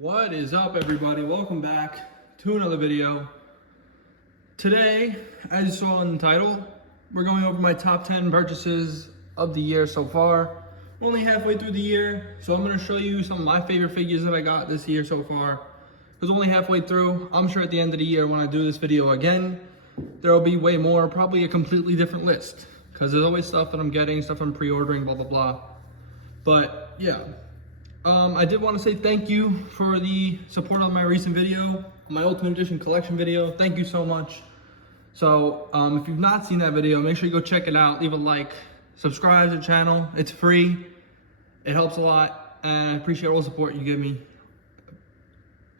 What is up, everybody? Welcome back to another video. Today, as you saw in the title, we're going over my top 10 purchases of the year so far. We're only halfway through the year, so I'm going to show you some of my favorite figures that I got this year so far. Because only halfway through, I'm sure at the end of the year when I do this video again, there will be way more, probably a completely different list. Because there's always stuff that I'm getting, stuff I'm pre-ordering, blah, blah, blah. But yeah. I did want to say thank you for the support on my recent video, my Ultimate Edition collection video. Thank you so much. So if you've not seen that video, make sure you go check it out. Leave a like, subscribe to the channel. It's free. It helps a lot, and I appreciate all the support you give me.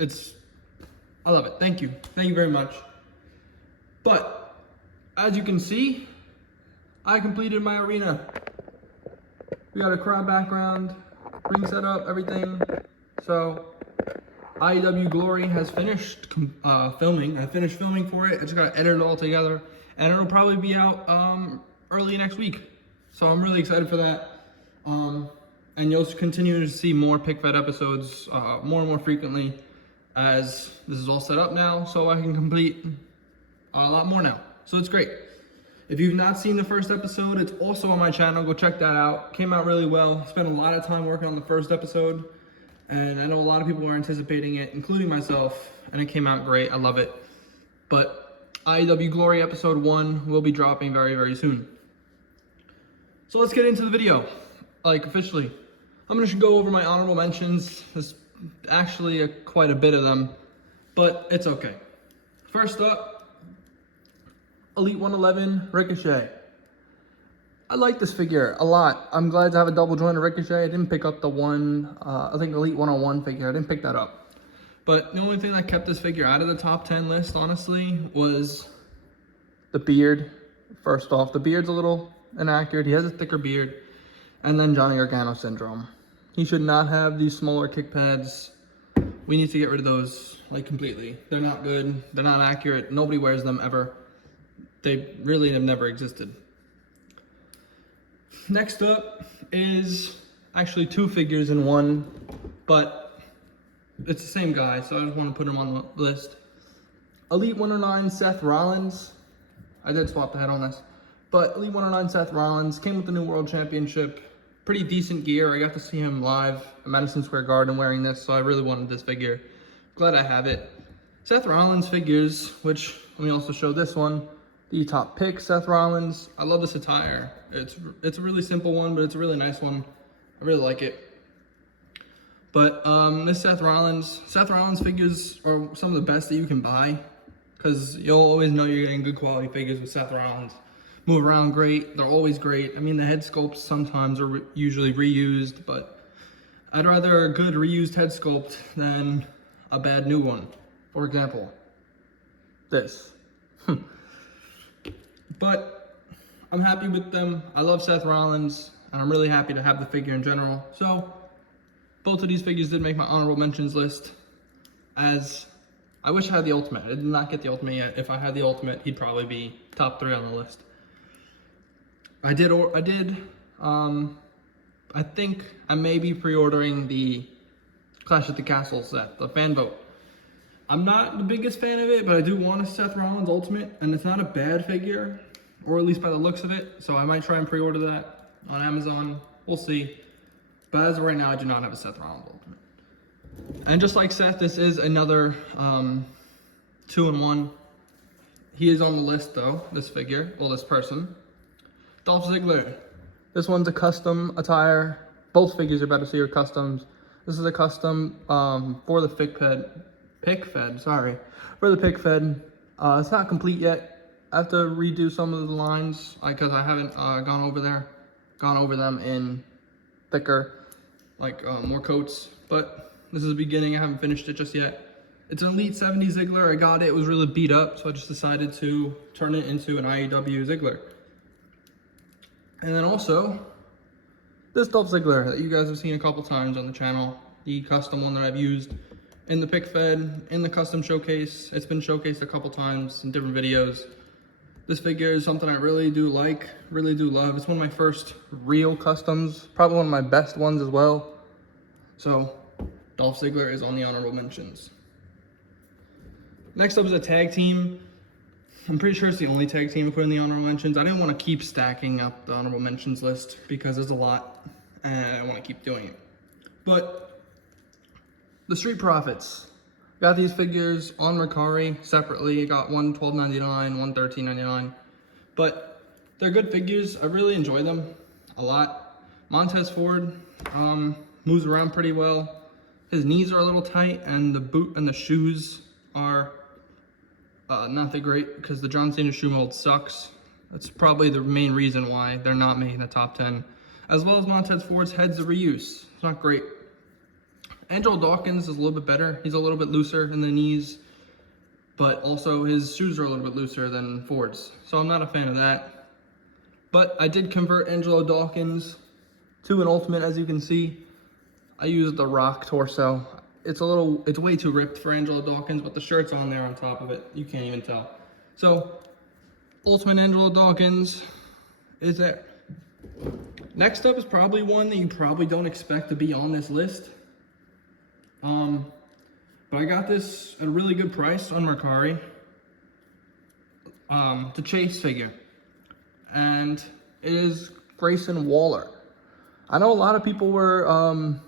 I love it. Thank you. Thank you very much. But as you can see, I completed my arena. We got a crowd background, ring set up, everything. So IEW Glory has finished filming. I finished filming for it. I just got to edit it all together, and it'll probably be out early next week. So I'm really excited for that. And you'll continue to see more PickFed episodes more and more frequently as this is all set up now, so I can complete a lot more now. So it's great. If you've not seen the first episode, it's also on my channel. Go check that out. Came out really well. Spent a lot of time working on the first episode, and I know a lot of people were anticipating it, including myself, and it came out great. I love it. But IEW Glory episode 1 will be dropping very, very soon. So let's get into the video, officially. I'm gonna go over my honorable mentions. There's actually quite a bit of them, but it's okay. First up, Elite 111 Ricochet. I like this figure a lot. I'm glad to have a double jointed Ricochet. I didn't pick up the one, I think Elite 101 figure. I didn't pick that up. But the only thing that kept this figure out of the top 10 list, honestly, was the beard. First off, the beard's a little inaccurate. He has a thicker beard. And then Johnny Gargano syndrome. He should not have these smaller kick pads. We need to get rid of those, completely. They're not good. They're not accurate. Nobody wears them ever. They really have never existed. Next up is actually two figures in one, but it's the same guy, so I just want to put him on the list. Elite 109 Seth Rollins. I did swap the head on this. But Elite 109 Seth Rollins came with the New World Championship. Pretty decent gear. I got to see him live at Madison Square Garden wearing this, so I really wanted this figure. Glad I have it. Seth Rollins figures, which let me also show this one. The top pick, Seth Rollins. I love this attire. It's a really simple one, but it's a really nice one. I really like it. But this Seth Rollins figures are some of the best that you can buy, because you'll always know you're getting good quality figures with Seth Rollins. Move around great. They're always great. I mean, the head sculpts sometimes are usually reused, but I'd rather a good reused head sculpt than a bad new one. For example, this. But I'm happy with them. I love Seth Rollins, and I'm really happy to have the figure in general. So both of these figures did make my honorable mentions list, as I wish I had the Ultimate. I did not get the Ultimate yet. If I had the Ultimate, he'd probably be top 3 on the list. I think I may be pre-ordering the Clash at the Castle set, the fan vote. I'm not the biggest fan of it, but I do want a Seth Rollins Ultimate, and it's not a bad figure, or at least by the looks of it, so I might try and pre-order that on Amazon. We'll see. But as of right now, I do not have a Seth Rollins Ultimate. And just like Seth, this is another 2-in-1. He is on the list, though, this figure, well, this person. Dolph Ziggler. This one's a custom attire. Both figures you're about to see are customs. This is a custom for the PickFed, sorry. For the PickFed. It's not complete yet. I have to redo some of the lines because I haven't gone over them in thicker, more coats. But this is the beginning. I haven't finished it just yet. It's an Elite 70 Ziggler. I got it. It was really beat up, so I just decided to turn it into an IEW Ziggler. And then also, this Dolph Ziggler that you guys have seen a couple times on the channel. The custom one that I've used in the PickFed, in the custom showcase. It's been showcased a couple times in different videos. This figure is something I really do like, really do love. It's one of my first real customs, probably one of my best ones as well. So Dolph Ziggler is on the honorable mentions. Next up is a tag team. I'm pretty sure it's the only tag team to put in the honorable mentions. I didn't want to keep stacking up the honorable mentions list because there's a lot, and I want to keep doing it. But the Street Profits. Got these figures on Mercari separately. Got one $12.99, one $13.99. But they're good figures. I really enjoy them a lot. Montez Ford moves around pretty well. His knees are a little tight, and the boot and the shoes are not that great because the John Cena shoe mold sucks. That's probably the main reason why they're not making the top 10. As well as Montez Ford's heads of reuse. It's not great. Angelo Dawkins is a little bit better. He's a little bit looser in the knees, but also his shoes are a little bit looser than Ford's. So I'm not a fan of that. But I did convert Angelo Dawkins to an Ultimate, as you can see. I used the Rock torso. It's way too ripped for Angelo Dawkins, but the shirt's on there on top of it. You can't even tell. So, Ultimate Angelo Dawkins is there. Next up is probably one that you probably don't expect to be on this list. But I got this at a really good price on Mercari. The Chase figure. And it is Grayson Waller. I know a lot of people were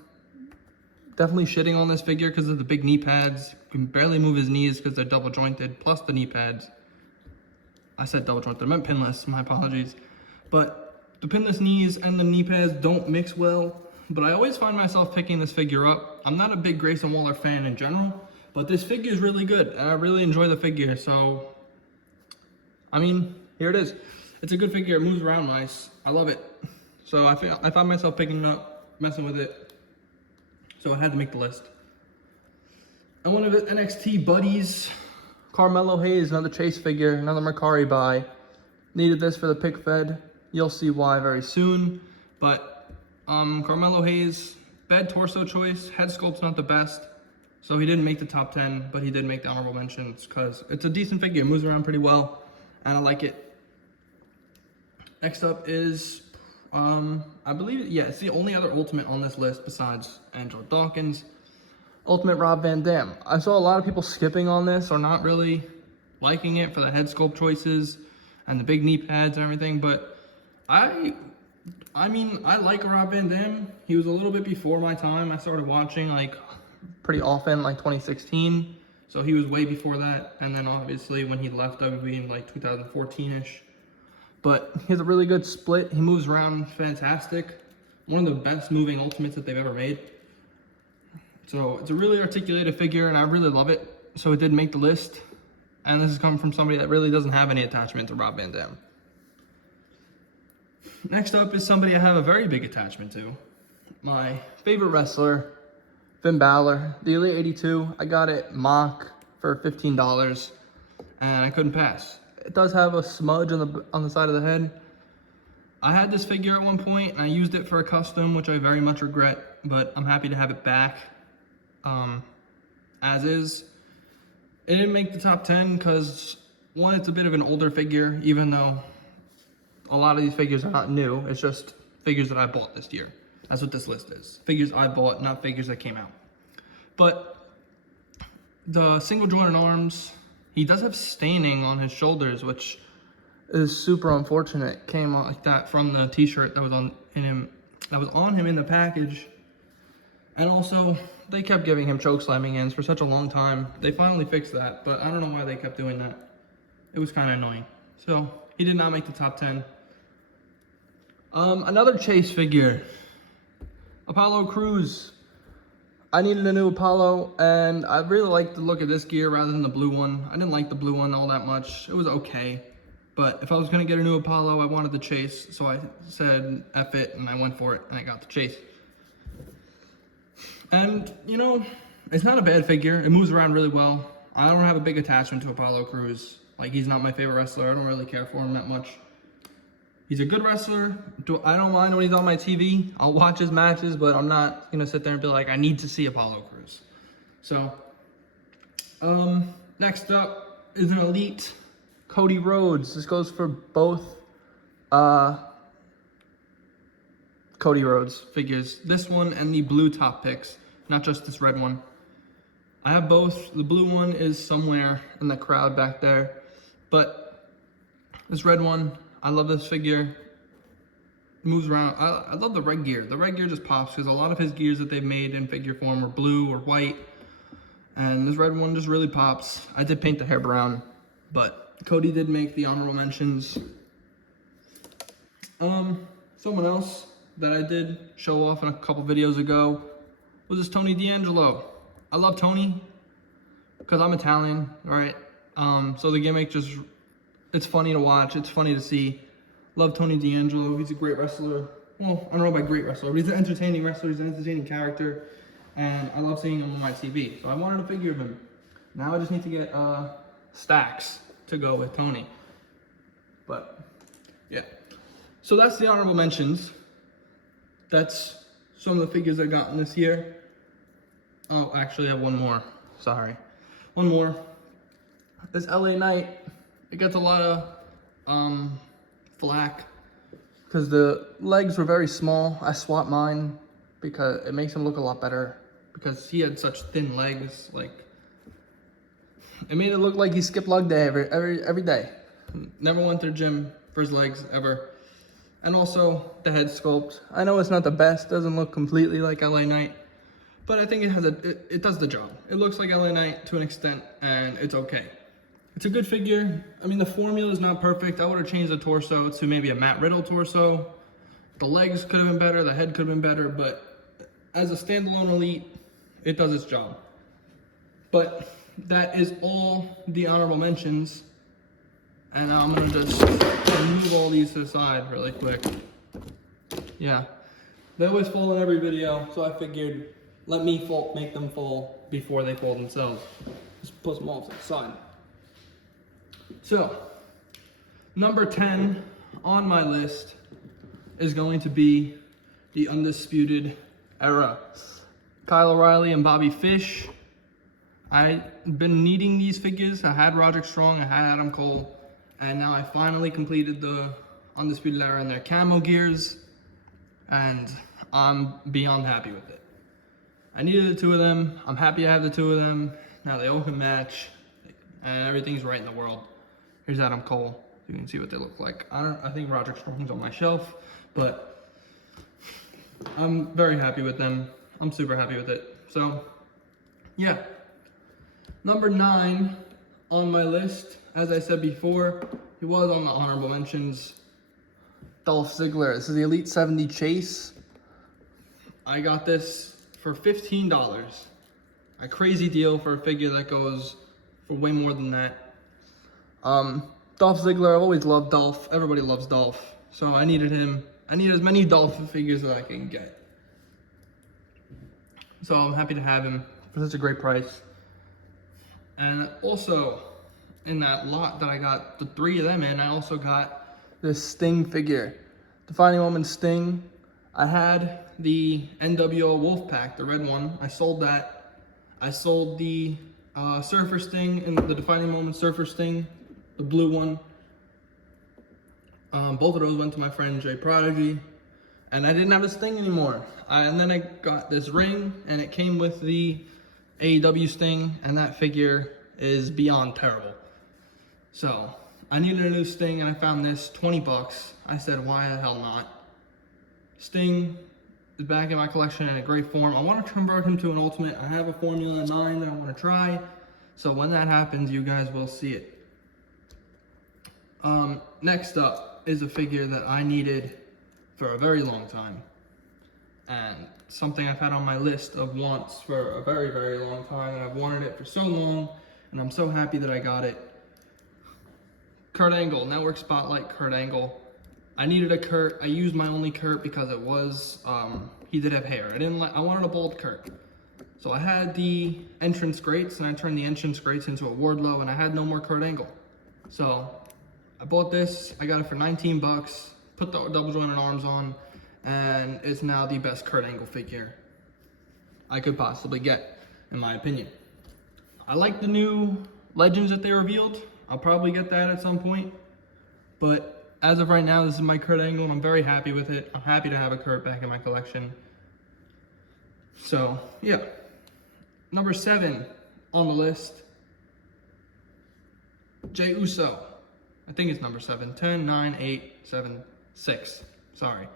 definitely shitting on this figure because of the big knee pads. You can barely move his knees because they're double jointed, plus the knee pads. I said double jointed, I meant pinless, my apologies. But the pinless knees and the knee pads don't mix well. But I always find myself picking this figure up. I'm not a big Grayson Waller fan in general, but this figure is really good. And I really enjoy the figure, so, I mean, here it is. It's a good figure, it moves around nice. I love it. So I found myself picking it up, messing with it. So I had to make the list. And one of the NXT buddies, Carmelo Hayes, another Chase figure, another Mercari buy. Needed this for the pick fed. You'll see why very soon. But Carmelo Hayes, bad torso choice. Head sculpt's not the best. So he didn't make the top 10, but he did make the honorable mentions because it's a decent figure. It moves around pretty well, and I like it. Next up is, I believe, yeah, it's the only other Ultimate on this list besides Angelo Dawkins. Ultimate Rob Van Dam. I saw a lot of people skipping on this or not really liking it for the head sculpt choices and the big knee pads and everything, but I mean, I like Rob Van Dam. He was a little bit before my time. I started watching like pretty often, like 2016. So he was way before that. And then obviously when he left WWE in like 2014-ish. But he has a really good split. He moves around fantastic. One of the best moving Ultimates that they've ever made. So it's a really articulated figure and I really love it. So it did make the list. And this is coming from somebody that really doesn't have any attachment to Rob Van Dam. Next up is somebody I have a very big attachment to. My favorite wrestler, Finn Balor, the Elite 82. I got it mock for $15 and I couldn't pass. It does have a smudge on the side of the head. I had this figure at one point and I used it for a custom, which I very much regret, but I'm happy to have it back as is. It didn't make the top 10 because, one, it's a bit of an older figure, even though a lot of these figures are not new. It's just figures that I bought this year. That's what this list is. Figures I bought, not figures that came out. But the single jointed arms, he does have staining on his shoulders, which is super unfortunate. Came out like that from the t-shirt that was on him in the package. And also, they kept giving him choke slamming ends for such a long time. They finally fixed that, but I don't know why they kept doing that. It was kind of annoying. So he did not make the top 10. Another Chase figure, Apollo Crews. I needed a new Apollo, and I really liked the look of this gear rather than the blue one. I didn't like the blue one all that much. It was okay, but if I was gonna get a new Apollo, I wanted the Chase, so I said F it, and I went for it, and I got the Chase. And, you know, it's not a bad figure. It moves around really well. I don't have a big attachment to Apollo Crews. Like, he's not my favorite wrestler. I don't really care for him that much. He's a good wrestler. I don't mind when he's on my TV. I'll watch his matches, but I'm not going to sit there and be like, I need to see Apollo Crews. So, next up is an Elite Cody Rhodes. This goes for both Cody Rhodes figures. This one and the blue top picks. not just this red one. I have both. The blue one is somewhere in the crowd back there, but this red one, I love this figure. It moves around. I love the red gear. The red gear just pops because a lot of his gears that they've made in figure form are blue or white, and this red one just really pops. I did paint the hair brown, but Cody did make the honorable mentions. Someone else that I did show off in a couple videos ago was this Tony D'Angelo. I love Tony because I'm Italian, right? So the gimmick just, it's funny to watch. It's funny to see. Love Tony D'Angelo. He's a great wrestler. Well, I don't know about great wrestler, but he's an entertaining wrestler. He's an entertaining character, and I love seeing him on my TV. So I wanted a figure of him. Now I just need to get stacks to go with Tony. But yeah. So that's the honorable mentions. That's some of the figures I got in this year. Oh, actually I have one more. Sorry. One more. This LA Knight, it gets a lot of flack because the legs were very small. I swapped mine because it makes him look a lot better because he had such thin legs. Like, it made it look like he skipped leg day every day. Never went to the gym for his legs ever. And also the head sculpt. I know it's not the best, doesn't look completely like LA Knight, but I think it has it does the job. It looks like LA Knight to an extent, and it's okay. It's a good figure. I mean, the formula is not perfect. I would have changed the torso to maybe a Matt Riddle torso. The legs could have been better, the head could have been better, but as a standalone elite, it does its job. But that is all the honorable mentions. And I'm gonna just move all these to the side really quick. Yeah, they always fall in every video, so I figured let me make them fall before they fall themselves. Just put them all to the side. So, number 10 on my list is going to be the Undisputed Era. Kyle O'Reilly and Bobby Fish. I've been needing these figures. I had Roderick Strong, I had Adam Cole, and now I finally completed the Undisputed Era and their camo gears, and I'm beyond happy with it. I needed the two of them. I'm happy I have the two of them. Now they all can match, and everything's right in the world. Here's Adam Cole. You can see what they look like. I think Roderick Strong's on my shelf, but I'm very happy with them. I'm super happy with it. So, yeah. Number 9 on my list, as I said before, he was on the honorable mentions. Dolph Ziggler. This is the Elite 70 Chase. I got this for $15. A crazy deal for a figure that goes for way more than that. Dolph Ziggler, I've always loved Dolph. Everybody loves Dolph. So I needed him. I need as many Dolph figures as I can get. So I'm happy to have him for such a great price. And also, in that lot that I got the 3 of them in, I also got this Sting figure. Defining Moment Sting. I had the NWO Wolfpack, the red one. I sold that. I sold the Surfer Sting and the Defining Moment Surfer Sting, the blue one. Both of those went to my friend Jay Prodigy. And I didn't have a Sting anymore. And then I got this ring, and it came with the AEW Sting, and that figure is beyond terrible. So I needed a new Sting, and I found this, 20 bucks. I said, why the hell not? Sting is back in my collection in a great form. I want to convert him to an Ultimate. I have a Formula 9 that I want to try. So when that happens, you guys will see it. Next up is a figure that I needed for a very long time. And something I've had on my list of wants for a very, very long time. And I've wanted it for so long. And I'm so happy that I got it. Kurt Angle, Network Spotlight Kurt Angle. I needed a Kurt. I used my only Kurt because it was, he did have hair. I wanted a bald Kurt. So I had the entrance grates, and I turned the entrance grates into a Wardlow, and I had no more Kurt Angle. So I bought this. I got it for 19 bucks. Put the double jointed arms on, and it's now the best Kurt Angle figure I could possibly get, in my opinion. I like the new Legends that they revealed. I'll probably get that at some point. But as of right now, this is my Kurt Angle, and I'm very happy with it. I'm happy to have a Kurt back in my collection. So, yeah. number 7 on the list, Jey Uso. I think it's number 7. 10, 9, 8, 7, 6. Sorry.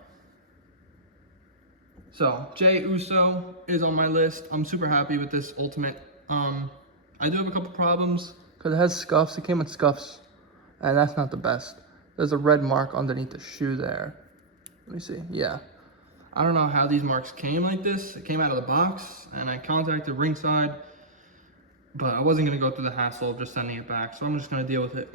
So, Jey Uso is on my list. I'm super happy with this Ultimate. I do have a couple problems because it has scuffs. It came with scuffs, and that's not the best. There's a red mark underneath the shoe there. Let me see. Yeah. I don't know how these marks came like this. It came out of the box, and I contacted Ringside, but I wasn't going to go through the hassle of just sending it back, so I'm just going to deal with it.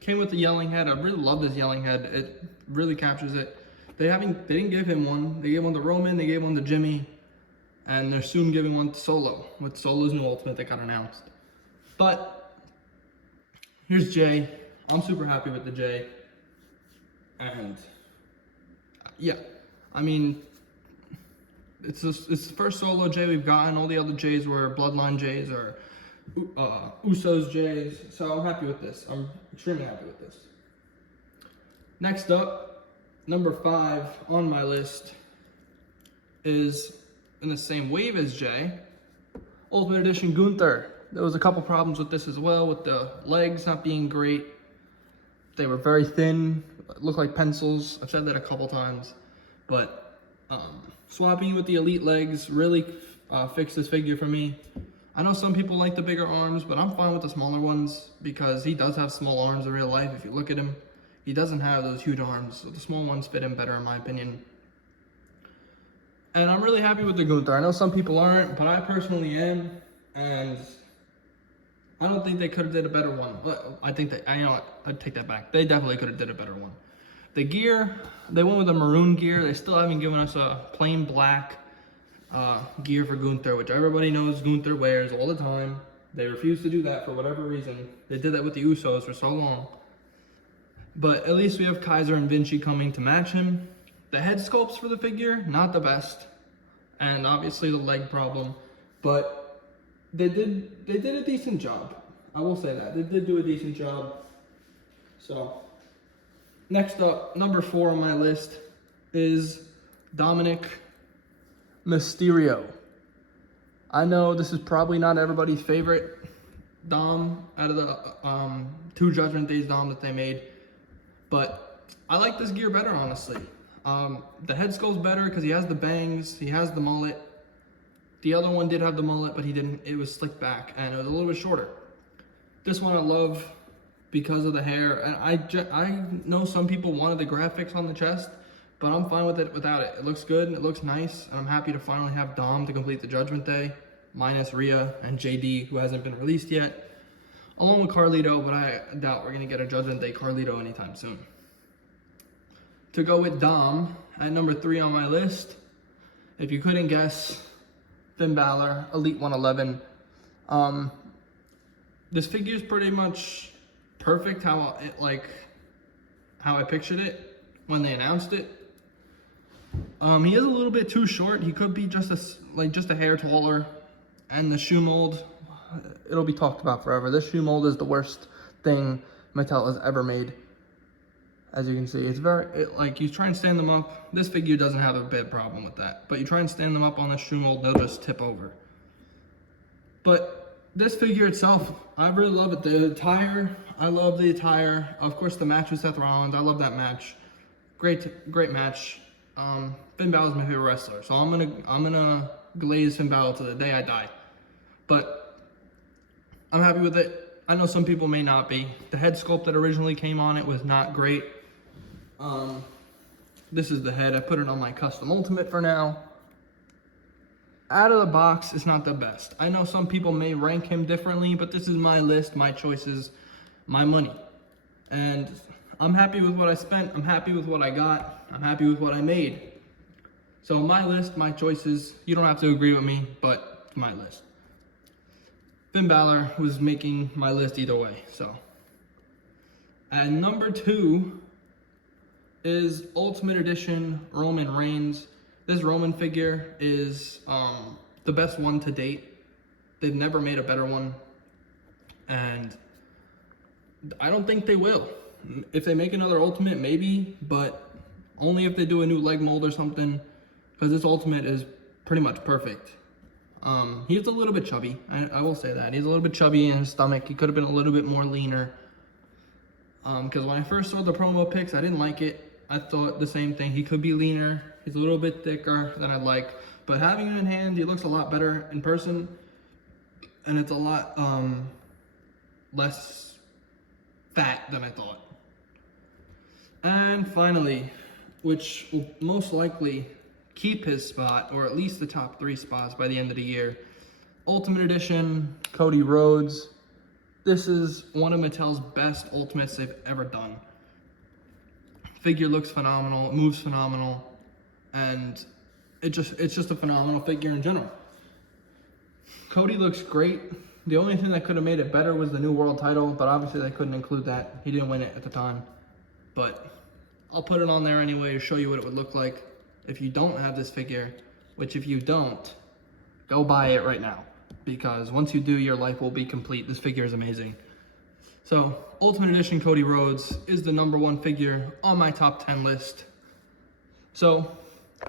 Came with the yelling head. I really love this yelling head. It really captures it. They didn't give him one. They gave one to Roman, they gave one to Jimmy, and they're soon giving one to Solo, with Solo's new Ultimate that got announced. But here's Jey. I'm super happy with the Jey. And yeah, I mean, it's the first Solo Jey we've gotten. All the other Jeys were Bloodline Jeys or Usos Jeys. So I'm happy with this. I'm extremely happy with this. Next up, number 5 on my list is in the same wave as Jey, Ultimate Edition Gunther. There was a couple problems with this as well, with the legs not being great. They were very thin, looked like pencils. I've said that a couple times, but swapping with the Elite legs really fixed this figure for me. I know some people like the bigger arms, but I'm fine with the smaller ones because he does have small arms in real life. If you look at him, he doesn't have those huge arms, so the small ones fit him better in my opinion. And I'm really happy with the Gunther. I know some people aren't, but I personally am, and I don't think they could have did a better one. But I think that, you know what, I'd take that back. They definitely could have did a better one. The gear, they went with a maroon gear. They still haven't given us a plain black gear for Gunther, which everybody knows Gunther wears all the time. They refuse to do that for whatever reason. They did that with the Usos for so long. But at least we have Kaiser and Vinci coming to match him. The head sculpts for the figure, not the best. And obviously the leg problem. But they did a decent job. I will say that. They did do a decent job. So, next up, number 4 on my list is Dominic Mysterio. I know this is probably not everybody's favorite Dom out of the 2 Judgment Days Dom that they made. But I like this gear better, honestly. The head sculpt's better because he has the bangs, he has the mullet. The other one did have the mullet, but he didn't. It was slicked back, and it was a little bit shorter. This one I love because of the hair, and I know some people wanted the graphics on the chest, but I'm fine with it without it. It looks good, and it looks nice, and I'm happy to finally have Dom to complete the Judgment Day, minus Rhea and JD, who hasn't been released yet, along with Carlito, but I doubt we're going to get a Judgment Day Carlito anytime soon. To go with Dom, at number 3 on my list, if you couldn't guess, Finn Balor, Elite 111. This figure is pretty much perfect how I pictured it when they announced it. He is a little bit too short. He could be just a hair taller, and the shoe mold, it'll be talked about forever. This shoe mold is the worst thing Mattel has ever made. As you can see, it's you try and stand them up. This figure doesn't have a big problem with that, but you try and stand them up on the shoe mold, they'll just tip over. But this figure itself, I really love it. The attire, I love the attire. Of course, the match with Seth Rollins, I love that match. Great match. Finn Balor's my favorite wrestler, so I'm gonna glaze Finn Balor to the day I die. But I'm happy with it. I know some people may not be. The head sculpt that originally came on it was not great. This is the head. I put it on my custom Ultimate for now. Out of the box, it's not the best. I know some people may rank him differently, but this is my list, my choices, my money. And I'm happy with what I spent. I'm happy with what I got. I'm happy with what I made. So my list, my choices, you don't have to agree with me, but it's my list. Finn Balor was making my list either way, so. And number 2 is Ultimate Edition Roman Reigns. This Roman figure is the best one to date. They've never made a better one, and I don't think they will. If they make another Ultimate, maybe, but only if they do a new leg mold or something, because this Ultimate is pretty much perfect. He's a little bit chubby. I will say that. He's a little bit chubby in his stomach. He could have been a little bit more leaner. Because when I first saw the promo pics, I didn't like it. I thought the same thing. He could be leaner. He's a little bit thicker than I'd like. But having him in hand, he looks a lot better in person. And it's a lot less fat than I thought. And finally, which will most likely keep his spot, or at least the top 3 spots by the end of the year, Ultimate Edition, Cody Rhodes. This is one of Mattel's best Ultimates they've ever done. Figure looks phenomenal, it moves phenomenal, and it's just a phenomenal figure in general. Cody looks great. The only thing that could have made it better was the new world title, but obviously they couldn't include that. He didn't win it at the time. But I'll put it on there anyway to show you what it would look like if you don't have this figure, which if you don't, go buy it right now. Because once you do, your life will be complete. This figure is amazing. So, Ultimate Edition Cody Rhodes is the #1 figure on my top 10 list. So,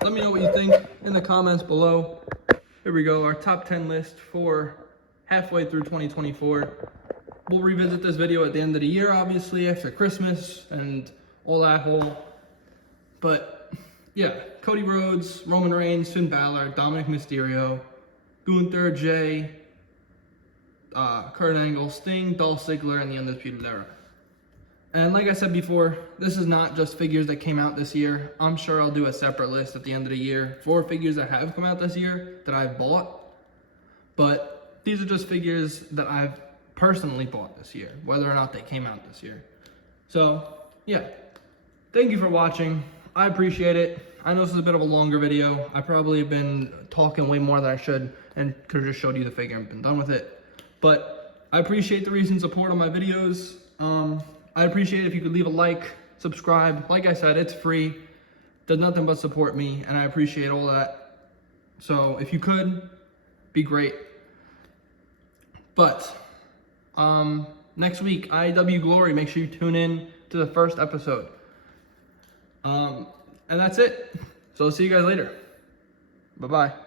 let me know what you think in the comments below. Here we go, our top 10 list for halfway through 2024. We'll revisit this video at the end of the year, obviously, after Christmas and all that whole. But, yeah, Cody Rhodes, Roman Reigns, Finn Balor, Dominic Mysterio, Gunther, Jay, Kurt Angle, Sting, Dolph Ziggler, and the Undisputed Era. And like I said before, this is not just figures that came out this year. I'm sure I'll do a separate list at the end of the year for figures that have come out this year that I've bought. But these are just figures that I've personally bought this year, whether or not they came out this year. So, yeah. Thank you for watching. I appreciate it. I know this is a bit of a longer video. I probably have been talking way more than I should and could have just showed you the figure and been done with it. But I appreciate the recent support on my videos. I'd appreciate it if you could leave a like, subscribe. Like I said, it's free. Does nothing but support me, and I appreciate all that. So if you could, be great. But next week, IAW Glory, make sure you tune in to the first episode. And that's it. So I'll see you guys later. Bye-bye.